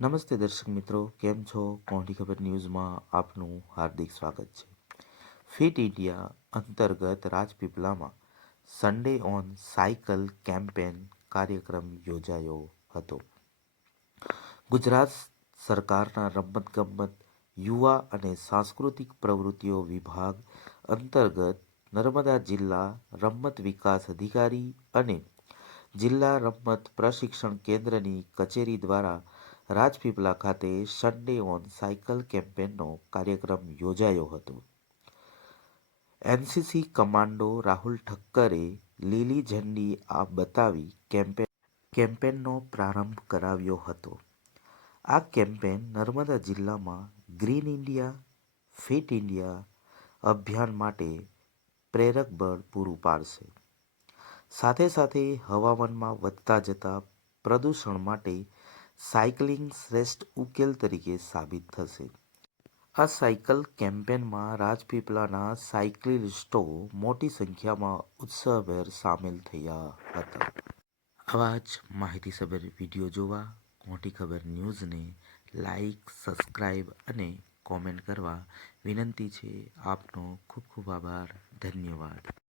નમસ્તે દર્શક મિત્રો, કેમ છો? કોંઢી ખબર ન્યૂઝમાં આપનું હાર્દિક સ્વાગત છે. ફિટ ઇન્ડિયા અંતર્ગત રાજપીપળામાં સન્ડે ઓન સાયકલ કેમ્પેન કાર્યક્રમ યોજાયો હતો. ગુજરાત સરકારના રમતગમત, યુવા અને સાંસ્કૃતિક પ્રવૃત્તિઓ વિભાગ અંતર્ગત નર્મદા જિલ્લા રમત વિકાસ અધિકારી અને જિલ્લા રમત પ્રશિક્ષણ કેન્દ્રની કચેરી દ્વારા રાજપીપળા ખાતે સન્ડે ઓન સાયકલ કેમ્પેનનો કાર્યક્રમ યોજાયો હતો. એનસીસી કમાન્ડો રાહુલ ઠક્કરે લીલી ઝંડી આ બતાવી કેમ્પેન કેમ્પેનનો પ્રારંભ કરાવ્યો હતો. આ કેમ્પેન નર્મદા જિલ્લામાં ગ્રીન ઇન્ડિયા ફિટ ઇન્ડિયા અભિયાન માટે પ્રેરક બળ પૂરું પાડશે. સાથે સાથે હવામાનમાં વધતા જતા પ્રદૂષણ માટે સાયકલિંગ શ્રેષ્ઠ ઉકેલ તરીકે સાબિત થશે. આ સાયકલ કેમ્પેનમાં રાજપીપળાના સાયકલિસ્ટો મોટી સંખ્યામાં ઉત્સાહભેર સામેલ થયા હતા. આવા જ માહિતીસભર વીડિયો જોવા, મોટી ખબર ન્યૂઝને લાઈક સબસ્ક્રાઈબ અને કોમેન્ટ કરવા વિનંતી છે. આપનો ખૂબ ખૂબ આભાર. ધન્યવાદ.